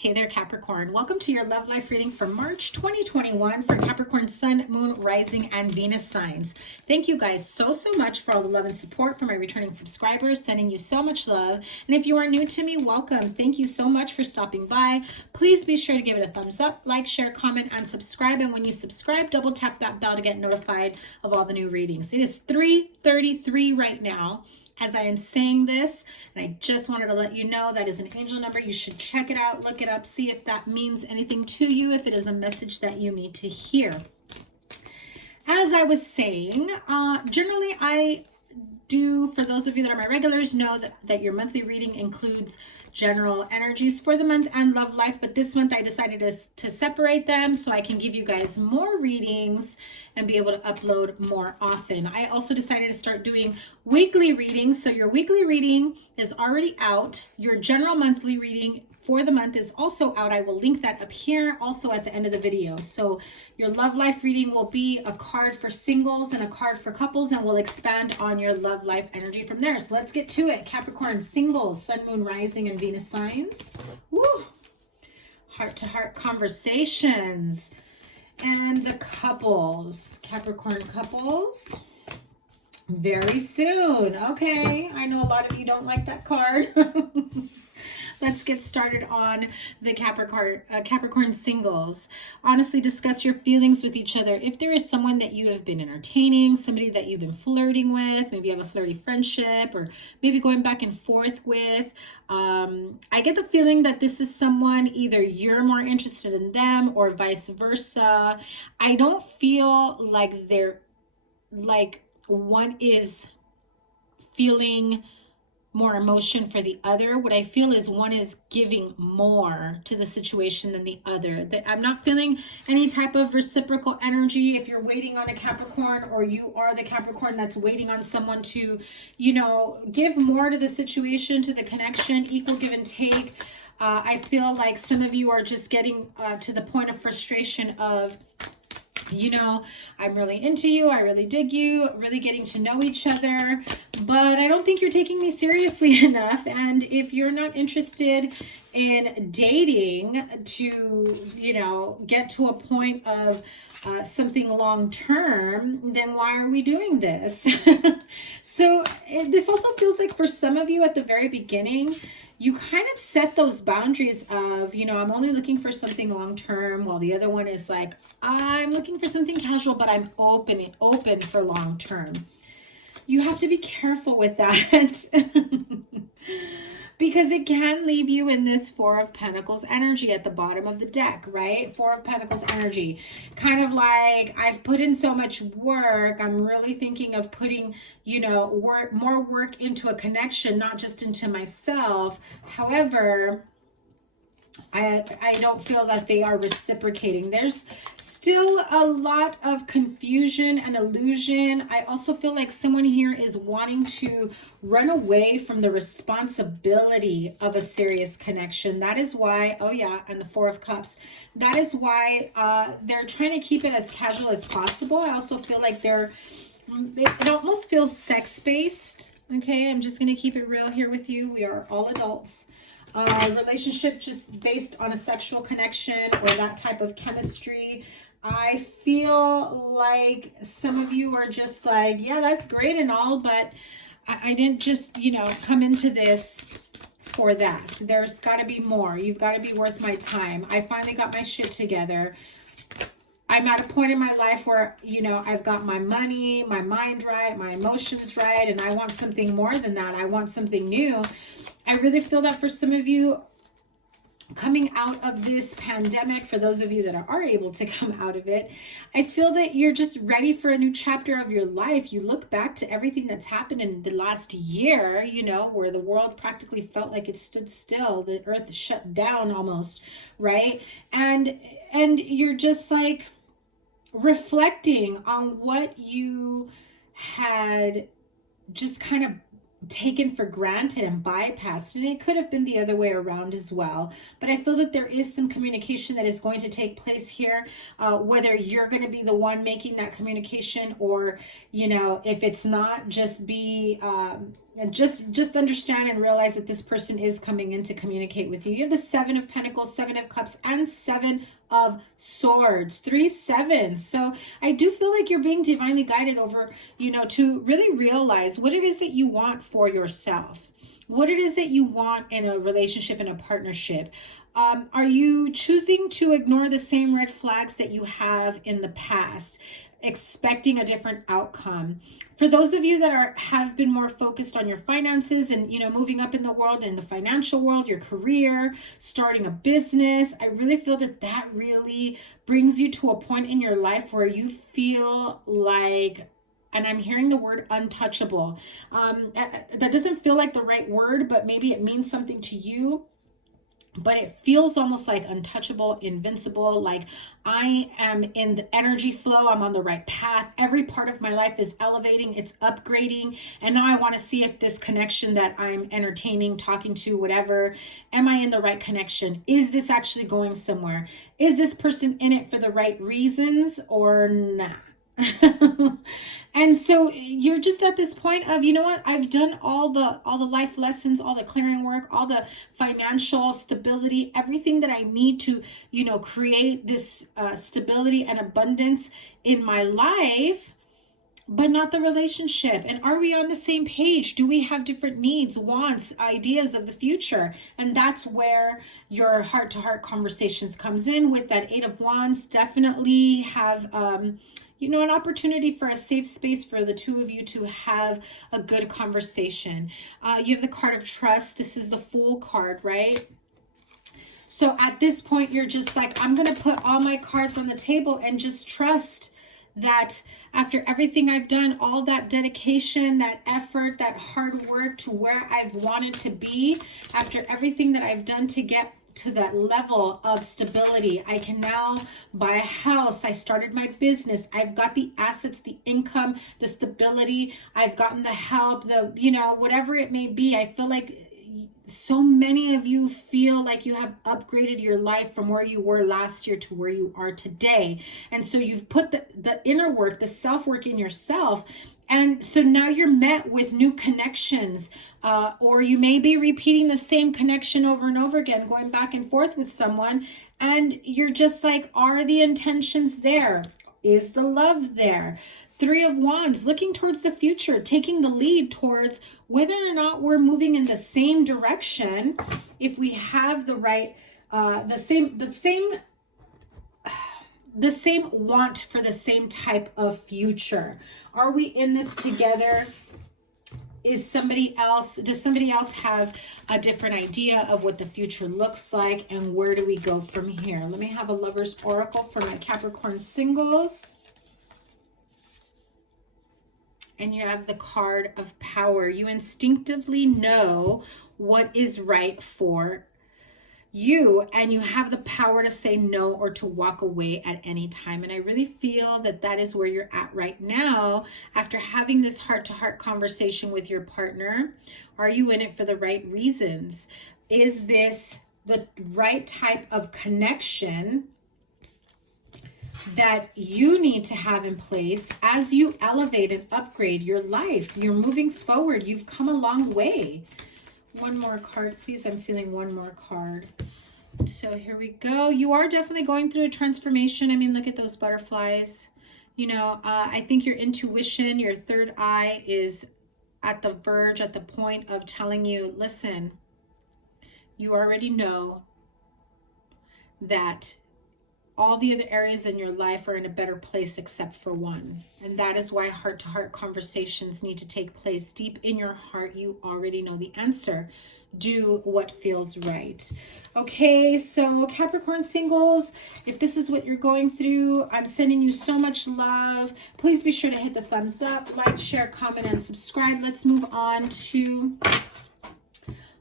Hey there, Capricorn. Welcome to your love life reading for March 2021 for Capricorn Sun, Moon, Rising, and Venus signs. Thank you guys so much for all the love and support from my returning subscribers. Sending you so much love. And if you are new to me, welcome. Thank you so much for stopping by. Please be sure to give it a thumbs up, like, share, comment, and subscribe. And when you subscribe, double tap that bell to get notified of all the new readings. It is 3:33 right now as I am saying this, and I just wanted to let you know that is an angel number. You should check it out, look it up, see if that means anything to you, if it is a message that you need to hear. As I was saying, generally I do, for those of you that are my regulars, know that your monthly reading includes general energies for the month and love life, but this month I decided to separate them so I can give you guys more readings and be able to upload more often. I also decided to start doing weekly readings, so your weekly reading is already out. Your general monthly reading for the month is also out. I will link that up here also at the end of the video. So your love life reading will be a card for singles and a card for couples, and we'll expand on your love life energy from there. So let's get to it. Capricorn singles, Sun, Moon, Rising, and Venus signs. Woo! Heart-to-heart conversations. And the couples, Capricorn couples, very soon. Okay, I know a lot of you don't like that card. Let's get started on the Capricorn singles. Honestly, discuss your feelings with each other. If there is someone that you have been entertaining, somebody that you've been flirting with, maybe you have a flirty friendship, or maybe going back and forth with, I get the feeling that this is someone, either you're more interested in them or vice versa. I don't feel like they're, like one is feeling more emotion for the other. What I feel is one is giving more to the situation than the other. I'm not feeling any type of reciprocal energy. If you're waiting on a Capricorn, or you are the Capricorn that's waiting on someone to, you know, give more to the situation, to the connection, equal give and take. I feel like some of you are just getting to the point of frustration of, you know, I'm really into you, I really dig you, really getting to know each other, but I don't think you're taking me seriously enough. And if you're not interested in dating to, you know, get to a point of something long term, then why are we doing this? So this also feels like for some of you at the very beginning, you kind of set those boundaries of, you know, I'm only looking for something long term, while the other one is like, I'm looking for something casual, but I'm open for long term. You have to be careful with that. Because it can leave you in this Four of Pentacles energy at the bottom of the deck, right? Four of Pentacles energy. Kind of like, I've put in so much work. I'm really thinking of putting, you know, more work into a connection, not just into myself. However, I don't feel that they are reciprocating. There's still a lot of confusion and illusion. I also feel like someone here is wanting to run away from the responsibility of a serious connection. That is why, oh yeah, and the Four of Cups. That is why they're trying to keep it as casual as possible. I also feel like it almost feels sex-based. Okay, I'm just going to keep it real here with you. We are all adults. Relationship just based on a sexual connection or that type of chemistry. I feel like some of you are just like, yeah, that's great and all, but I didn't just, you know, come into this for that. There's got to be more. You've got to be worth my time. I finally got my shit together. I'm at a point in my life where, you know, I've got my money, my mind right, my emotions right, and I want something more than that. I want something new. I really feel that for some of you, coming out of this pandemic, for those of you that are able to come out of it, I feel that you're just ready for a new chapter of your life. You look back to everything that's happened in the last year, you know, where the world practically felt like it stood still, the earth shut down almost, right? And you're just like reflecting on what you had just kind of taken for granted and bypassed, and it could have been the other way around as well. But I feel that there is some communication that is going to take place here, whether you're going to be the one making that communication, or, you know, if it's not, just be And just understand and realize that this person is coming in to communicate with you. You have the 7 of Pentacles, 7 of Cups, and 7 of Swords. 3 sevens. So I do feel like you're being divinely guided over, you know, to really realize what it is that you want for yourself. What it is that you want in a relationship, in a partnership. Are you choosing to ignore the same red flags that you have in the past, expecting a different outcome? For those of you that have been more focused on your finances and, you know, moving up in the world, in the financial world, your career, starting a business, I really feel that that really brings you to a point in your life where you feel like, and I'm hearing the word untouchable. That doesn't feel like the right word, but maybe it means something to you. But it feels almost like untouchable, invincible, like I am in the energy flow, I'm on the right path. Every part of my life is elevating, it's upgrading. And now I want to see if this connection that I'm entertaining, talking to, whatever, am I in the right connection? Is this actually going somewhere? Is this person in it for the right reasons or not? And so you're just at this point of, you know what, I've done all the life lessons, all the clearing work, all the financial stability, everything that I need to, you know, create this stability and abundance in my life, but not the relationship. And are we on the same page? Do we have different needs, wants, ideas of the future? And that's where your heart-to-heart conversations comes in. With that 8 of Wands, definitely have you know, an opportunity for a safe space for the two of you to have a good conversation. You have the card of trust. This is the Fool card, right? So at this point, you're just like, I'm going to put all my cards on the table and just trust that after everything I've done, all that dedication, that effort, that hard work to where I've wanted to be, after everything that I've done to get to that level of stability, I can now buy a house. I started my business. I've got the assets, the income, the stability. I've gotten the help, the, you know, whatever it may be. I feel like so many of you feel like you have upgraded your life from where you were last year to where you are today. And so you've put the inner work, the self-work in yourself. And so now you're met with new connections, or you may be repeating the same connection over and over again, going back and forth with someone. And you're just like, are the intentions there? Is the love there? 3 of Wands, looking towards the future, taking the lead towards whether or not we're moving in the same direction. If we have the right, the same want for the same type of future. Are we in this together? Does somebody else have a different idea of what the future looks like, and where do we go from here? Let me have a Lover's Oracle for my Capricorn singles. And you have the card of Power. You instinctively know what is right for you, and you have the power to say no or to walk away at any time. And I really feel that that is where you're at right now after having this heart-to-heart conversation with your partner. Are you in it for the right reasons? Is this the right type of connection that you need to have in place as you elevate and upgrade your life? You're moving forward. You've come a long way. One more card, please. I'm feeling one more card. So here we go. You are definitely going through a transformation. I mean, look at those butterflies. You know, I think your intuition, your third eye is at the verge, at the point of telling you, listen, you already know that all the other areas in your life are in a better place except for one. And that is why heart-to-heart conversations need to take place. Deep in your heart, you already know the answer. Do what feels right. Okay, so Capricorn singles, if this is what you're going through, I'm sending you so much love. Please be sure to hit the thumbs up, like, share, comment, and subscribe. Let's move on to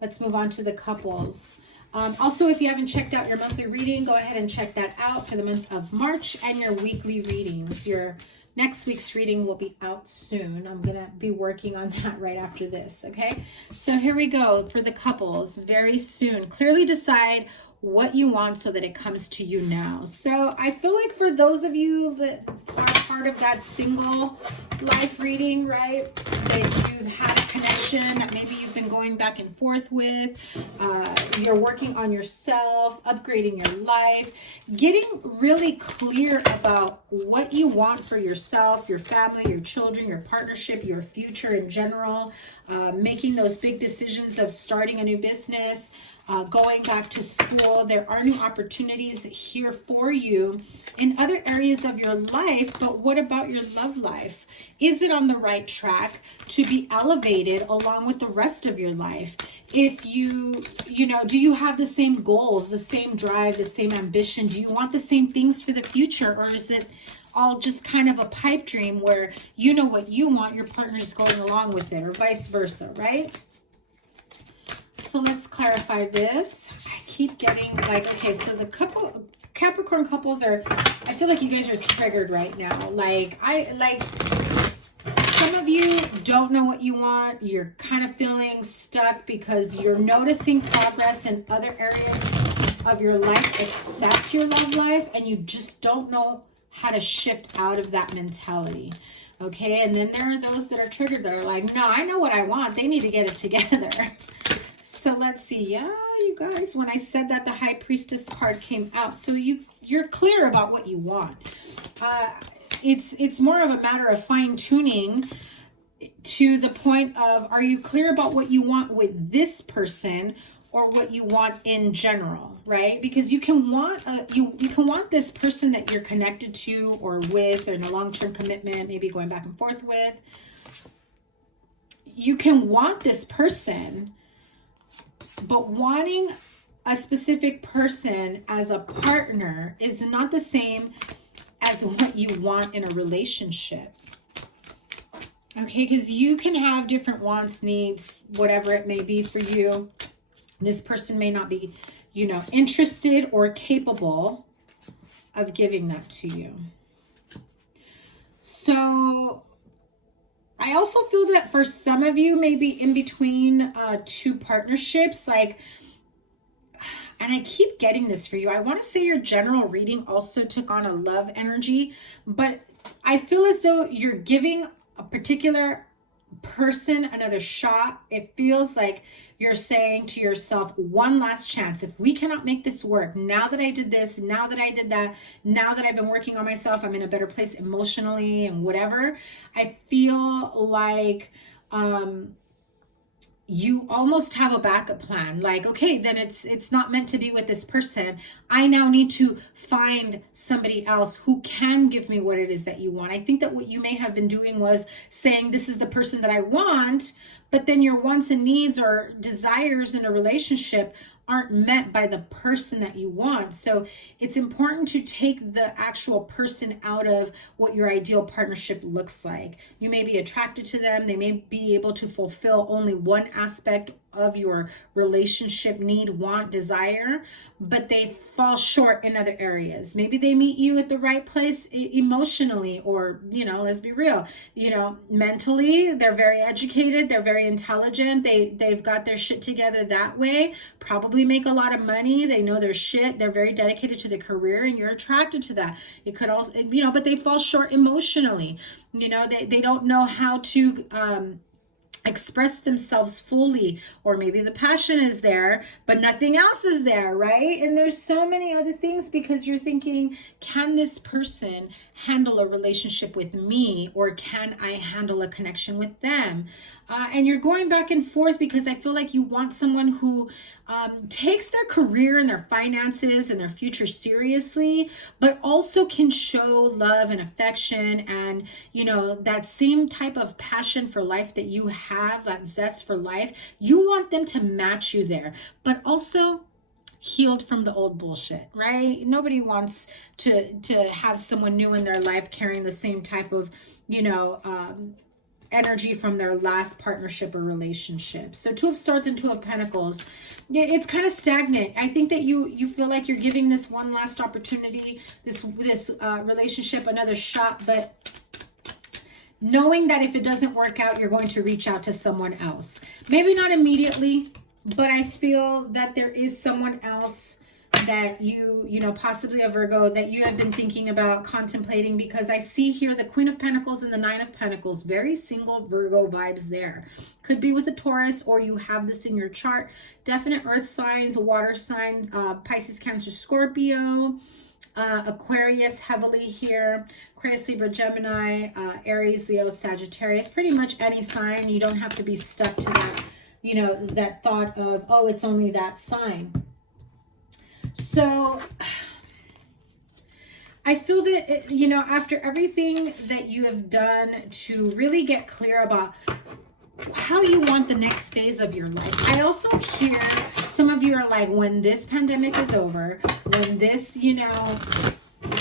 the couples. Also, if you haven't checked out your monthly reading, go ahead and check that out for the month of March, and your weekly readings. Your next week's reading will be out soon. I'm going to be working on that right after this, okay? So here we go for the couples very soon. Clearly decide what you want so that it comes to you now. So I feel like for those of you that are part of that single life reading, right? That you've had a connection that maybe you've been going back and forth with. You're working on yourself, upgrading your life, getting really clear about what you want for yourself, your family, your children, your partnership, your future in general, making those big decisions of starting a new business, going back to school. There are new opportunities here for you in other areas of your life, but what about your love life? Is it on the right track to be elevated along with the rest of your life? If you know, do you have the same goals, the same drive, the same ambition? Do you want the same things for the future, or is it all just kind of a pipe dream where you know what you want, your partner's going along with it, or vice versa, right? So let's clarify this. I keep getting like, okay, so the Capricorn couples are, I feel like you guys are triggered right now. Like, some of you don't know what you want. You're kind of feeling stuck because you're noticing progress in other areas of your life except your love life, and you just don't know how to shift out of that mentality. Okay, and then there are those that are triggered that are like, no, I know what I want. They need to get it together. So let's see. Yeah, you guys, when I said that, the High Priestess card came out. So you're clear about what you want. It's more of a matter of fine-tuning to the point of, are you clear about what you want with this person or what you want in general, right? Because you can want you can want this person that you're connected to or with, or in a long-term commitment, maybe going back and forth with. You can want this person, but wanting a specific person as a partner is not the same as what you want in a relationship. Okay, because you can have different wants, needs, whatever it may be for you. This person may not be, you know, interested or capable of giving that to you. So I also feel that for some of you, maybe in between two partnerships, like, and I keep getting this for you. I want to say your general reading also took on a love energy, but I feel as though you're giving a particular person another shot. It feels like you're saying to yourself, one last chance. If we cannot make this work, now that I did this, now that I did that, now that I've been working on myself, I'm in a better place emotionally and whatever. I feel like you almost have a backup plan. Like, okay, then it's not meant to be with this person. I now need to find somebody else who can give me what it is that you want. I think that what you may have been doing was saying, this is the person that I want, but then your wants and needs or desires in a relationship aren't met by the person that you want. So it's important to take the actual person out of what your ideal partnership looks like. You may be attracted to them. They may be able to fulfill only one aspect of your relationship need, want, desire, but they fall short in other areas. Maybe they meet you at the right place emotionally, or, you know, let's be real, you know, mentally, they're very educated, they're very intelligent, they've got their shit together that way, probably make a lot of money, they know their shit, they're very dedicated to their career, and you're attracted to that. It could also, you know, but they fall short emotionally. You know, they don't know how to express themselves fully, or maybe the passion is there but nothing else is there, right? And there's so many other things, because you're thinking, can this person handle a relationship with me, or can I handle a connection with them? And you're going back and forth, because I feel like you want someone who takes their career and their finances and their future seriously, but also can show love and affection and, you know, that same type of passion for life that you have, that zest for life. You want them to match you there, but also healed from the old bullshit, right? Nobody wants to have someone new in their life carrying the same type of, you know, energy from their last partnership or relationship. So Two of Swords and Two of Pentacles, it's kind of stagnant. I think that you feel like you're giving this one last opportunity, this relationship another shot, but knowing that if it doesn't work out, you're going to reach out to someone else. Maybe not immediately, but I feel that there is someone else that you know, possibly a Virgo, that you have been thinking about contemplating, because I see here the Queen of Pentacles and the Nine of Pentacles, very single Virgo vibes there. Could be with a Taurus, or you have this in your chart. Definite earth signs, water sign, Pisces, Cancer, Scorpio, Aquarius heavily here, Aquarius, Libra, Gemini, Aries, Leo, Sagittarius, pretty much any sign. You don't have to be stuck to that, you know, that thought of, oh, it's only that sign. So I feel that, you know, after everything that you have done to really get clear about how you want the next phase of your life. I also hear some of you are like, when this pandemic is over, when this, you know,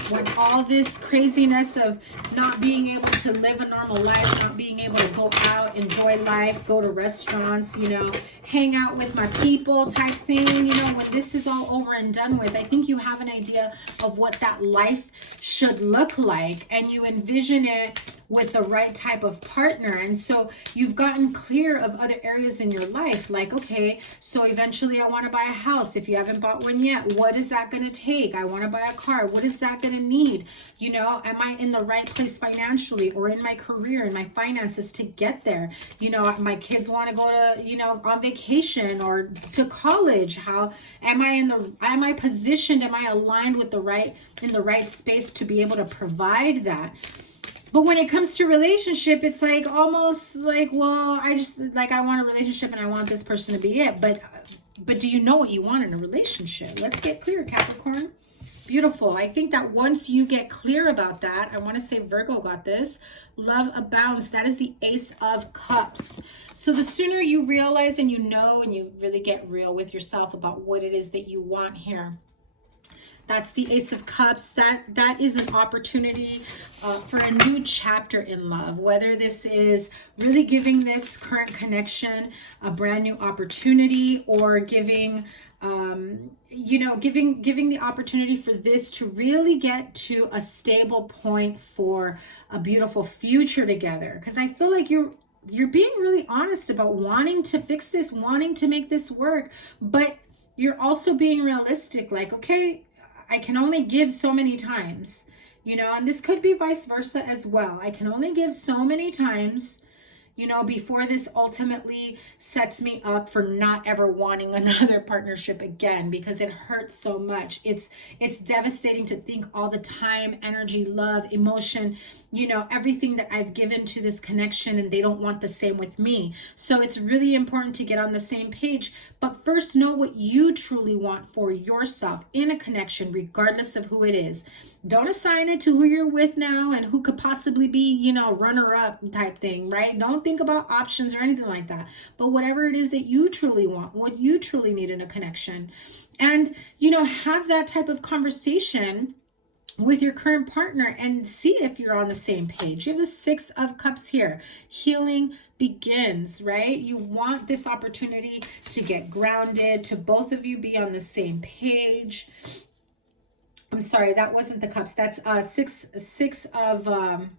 when all this craziness of not being able to live a normal life, not being able to go out, enjoy life, go to restaurants, you know, hang out with my people type thing, you know, when this is all over and done with, I think you have an idea of what that life should look like, and you envision it with the right type of partner. And so you've gotten clear of other areas in your life, like, okay, so eventually I want to buy a house. If you haven't bought one yet, what is that going to take? I want to buy a car. What is that going to need? You know, am I in the right place financially, or in my career and my finances to get there? You know, my kids want to go to, you know, on vacation or to college. How am I positioned? Am I aligned with in the right space to be able to provide that? But when it comes to relationship, it's like almost like, well, I want a relationship and I want this person to be it. But do you know what you want in a relationship? Let's get clear, Capricorn. Beautiful. I think that once you get clear about that, I want to say Virgo got this. Love abounds. That is the Ace of Cups. So the sooner you realize and you know and you really get real with yourself about what it is that you want here, that's the Ace of Cups. That is an opportunity for a new chapter in love, whether this is really giving this current connection a brand new opportunity, or giving you know, giving the opportunity for this to really get to a stable point for a beautiful future together. Because I feel like you're being really honest about wanting to fix this, wanting to make this work, but you're also being realistic, like, okay, I can only give so many times, you know, and this could be vice versa as well. I can only give so many times, you know, before this ultimately sets me up for not ever wanting another partnership again, because it hurts so much. It's devastating to think all the time, energy, love, emotion, you know, everything that I've given to this connection, and they don't want the same with me. So it's really important to get on the same page, but first know what you truly want for yourself in a connection, regardless of who it is. Don't assign it to who you're with now and who could possibly be, you know, runner up type thing, right? Don't think about options or anything like that, but whatever it is that you truly want, what you truly need in a connection, and, you know, have that type of conversation with your current partner and see if you're on the same page. You have the Six of Cups here. Healing begins, right? You want this opportunity to get grounded, to both of you be on the same page. I'm sorry, that wasn't the cups. That's six of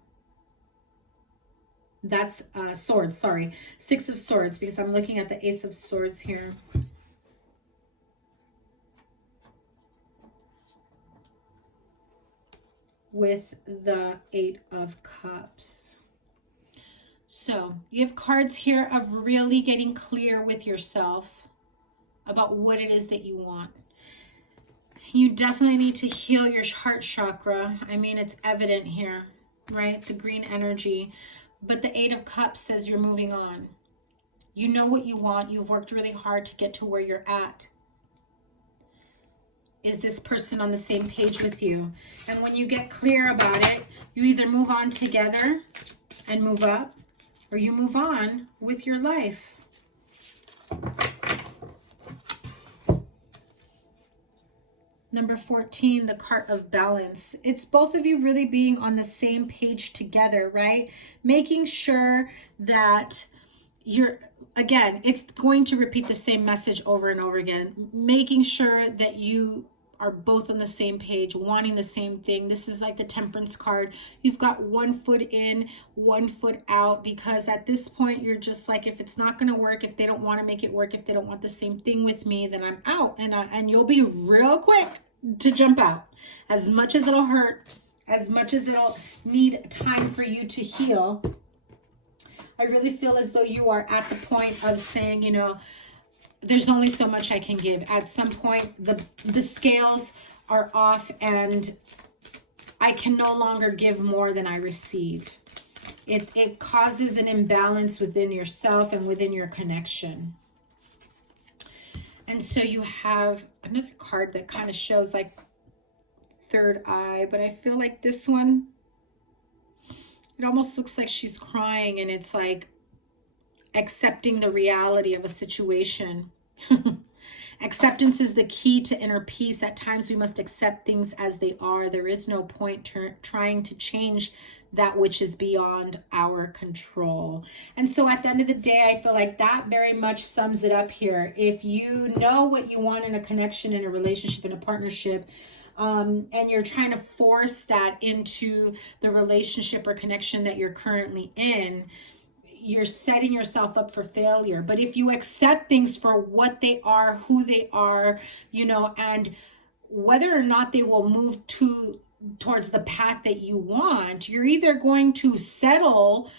that's swords, sorry. Six of Swords, because I'm looking at the Ace of Swords here. With the Eight of Cups. So you have cards here of really getting clear with yourself about what it is that you want. You definitely need to heal your heart chakra. I mean, it's evident here, right? The green energy. But the Eight of Cups says you're moving on. You know what you want. You've worked really hard to get to where you're at. Is this person on the same page with you? And when you get clear about it, you either move on together and move up, or you move on with your life. Number 14, the card of balance. It's both of you really being on the same page together, right? Making sure that you're, again, it's going to repeat the same message over and over again. Making sure that you are both on the same page, wanting the same thing. This is like the Temperance card. You've got one foot in, one foot out, because at this point you're just like, if it's not going to work, if they don't want to make it work, if they don't want the same thing with me, then I'm out. And you'll be real quick to jump out. As much as it'll hurt, as much as it'll need time for you to heal, I really feel as though you are at the point of saying, you know, there's only so much I can give. At some point, the scales are off and I can no longer give more than I receive. It causes an imbalance within yourself and within your connection. And so you have another card that kind of shows like third eye, but I feel like this one, it almost looks like she's crying, and it's like accepting the reality of a situation. Acceptance is the key to inner peace. At times we must accept things as they are. There is no point trying to change that which is beyond our control. And so at the end of the day, I feel like that very much sums it up here. If you know what you want in a connection, in a relationship, in a partnership, and you're trying to force that into the relationship or connection that you're currently in, you're setting yourself up for failure. But if you accept things for what they are, who they are, you know, and whether or not they will move towards the path that you want, you're either going to settle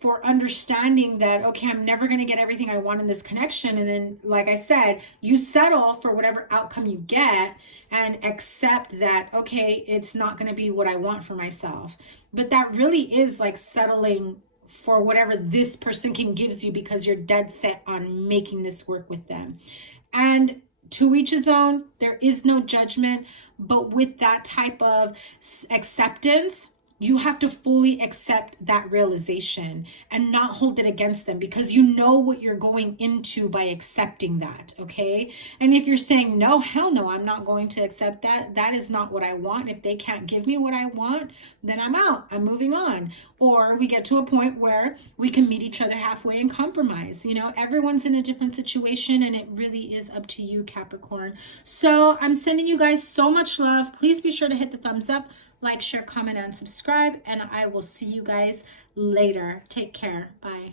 for understanding that, okay, I'm never going to get everything I want in this connection. And then, like I said, you settle for whatever outcome you get and accept that, okay, it's not going to be what I want for myself. But that really is like settling for whatever this person can gives you, because you're dead set on making this work with them. And to each his own, there is no judgment. But with that type of acceptance, you have to fully accept that realization and not hold it against them, because you know what you're going into by accepting that, okay? And if you're saying, no, hell no, I'm not going to accept that, that is not what I want. If they can't give me what I want, then I'm out, I'm moving on. Or we get to a point where we can meet each other halfway and compromise. You know, everyone's in a different situation, and it really is up to you, Capricorn. So I'm sending you guys so much love. Please be sure to hit the thumbs up, like, share, comment, and subscribe, and I will see you guys later. Take care. Bye.